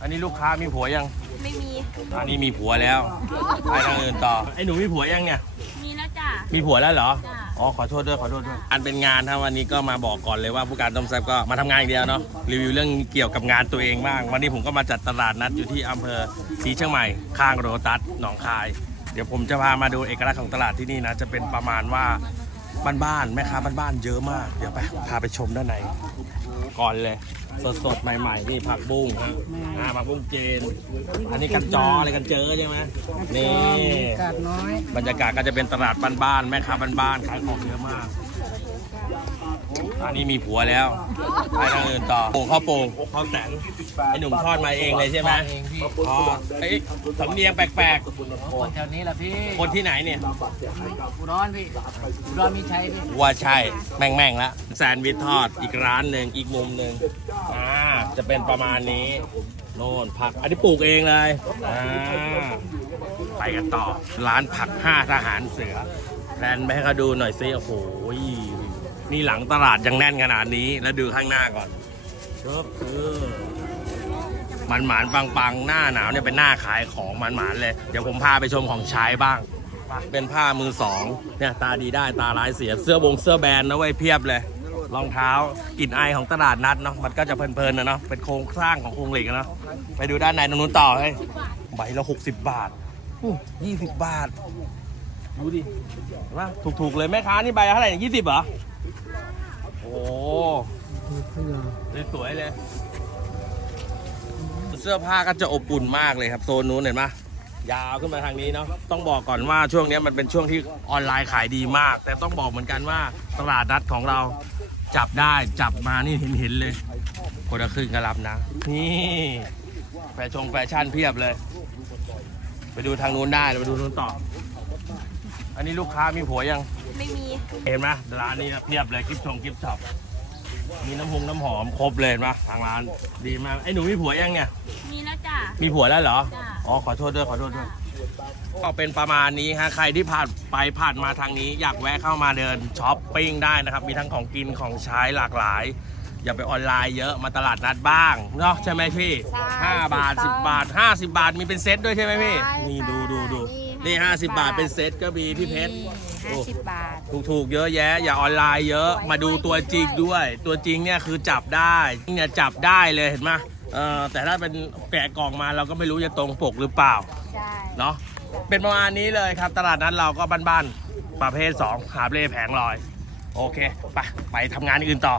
อันนี้ลูกค้ามีผัวยัง ไม่มี อันนี้มีผัวแล้วไปทางอื่นต่อ ไอ้หนูมีผัวยังเนี่ย มีแล้วจ้ะ มีผัวแล้วเหรอ จ้ะ อ๋อขอโทษด้วยขอโทษด้วย อันเป็นงานถ้าวันนี้ก็มาบอกก่อนเลยว่าผู้การต้มแซ่บก็มาทำงานอย่างเดียวเนาะรีวิวเรื่องเกี่ยวกับงานตัวเองบ้างวันนี้ผมก็มาจัดตลาดนัดอยู่ที่อำเภอศรีเชียงใหม่ข้างโรตัสหนองคาย เดี๋ยวผมจะพามาดูเอกลักษณ์ของตลาดที่นี่นะจะเป็นประมาณว่าบ้านๆแม่ค้าบ้านๆเยอะมาก เดี๋ยวไปพาไปชมด้านในก่อนเลย สดๆใหม่ๆนี่ผักบุ้งฮะอ่าผักบุ้งเจน อันนี้กันจออะไรกันเจอใช่ไหมนี่ กาดน้อย บรรยากาศก็จะเป็นตลาดบ้านๆแม่ค้าบ้านๆขายของเยอะมาก อันนี้มีผัวแล้วไปทางอื่นต่อโป่งข้าวโป่งข้าวแตนไอหนุ่มทอดมาเองเลยใช่ไหมเองพี่ทอดเอ้ยสำเนียงแปลกคนแถวนี้แหละพี่ๆ คนที่ไหนเนี่ยอุดรพี่อุดรมีชัยพี่ว่าใช่แม่งแม่งๆละแซนด์วิชทอดอีกร้านหนึ่งอีกมุมหนึ่งอ่าจะเป็นประมาณนี้โน่นผักอันนี้ปลูกเองเลยอ่าไปกันต่อร้านผักห้าทหารเสือ แพลนไปให้เขาดูหน่อยซิโอ้โหนี่หลังตลาดยังแน่นขนาดนี้ แล้วดูข้างหน้าก่อนเริ่มคือมันหมานปังๆหน้าหนาวเนี่ยเป็นหน้าขายของมันหมานเลย เดี๋ยวผมพาไปชมของใช้บ้าง เป็นผ้ามือสองเนี่ยตาดีได้ตาร้ายเสียเสื้อบงเสื้อแบรนด์นะเว้ยเพียบเลยรองเท้ากลิ่นไอของตลาดนัดเนาะมันก็จะเพลินๆนะเนาะเป็นโครงสร้างของโครงเหล็กเนาะไปดูด้านในตรงนู้นต่อเลยใบละหกสิบบาทยี่สิบบาท ดูดิเห็นปะถูกๆเลยแม่ค้านี่ใบเท่าไหร่ยี่สิบเหรอ โอ้สวยๆเลย เสื้อผ้าก็จะอบอุ่นมากเลยครับโซนนู้นเห็นไหมยาวขึ้นมาทางนี้เนาะต้องบอกก่อนว่าช่วงนี้มันเป็นช่วงที่ออนไลน์ขายดีมาก แต่ต้องบอกเหมือนกันว่าตลาดนัดของเราจับได้จับมานี่เห็นเห็นๆเลย คนละครึ่งก็รับนะ นี่แฟชั่นแฟชั่นเพียบเลย ไปดูทางนู้นได้ไปดูนู้นต่อ อันนี้ลูกค้ามีผัวยัง ไม่มี เห็นไหมร้านนี้เพียบเลยคลิปชงคลิปช็อปมีน้ำหงน้ำหอมครบเลยเห็นไหมทางร้านดีมากไอ้หนูมีผัวยังเนี่ย มีแล้วจ้ะ มีผัวแล้วเหรอ จ้ะ อ๋อขอโทษด้วยขอโทษด้วย ก็เป็นประมาณนี้ฮะใครที่ผ่านไปผ่านมาทางนี้อยากแวะเข้ามาเดินช้อปปิ้งได้นะครับ มีทั้งของกินของใช้หลากหลาย อย่าไปออนไลน์เยอะมาตลาดนัดบ้างเนาะใช่ไหมพี่ ใช่5 บาท ถูกต้อง10บาท 50 บาทมีเป็นเซตด้วยใช่ไหมพี่ ใช่นี่ดูดูดู นี่นี่50 50 บาทเป็นเซตก็มีพี่เพชร ห้าสิบบาทถูกถูกๆ เยอะแยะ อย่าออนไลน์เยอะมาดูตัวจริงด้วย ตัวจริงเนี่ยคือจับได้เนี่ยจับได้เลยเห็นไหมเออแต่ถ้าเป็นแกะกล่องมาเราก็ไม่รู้จะตรงปกหรือเปล่า ใช่ เนาะเป็นประมาณนี้เลยครับ ตลาดนั้นเราก็บ้านๆประเภท 2 หาบเล่แผงลอย โอเค ไป ไปทำงานอื่นต่อ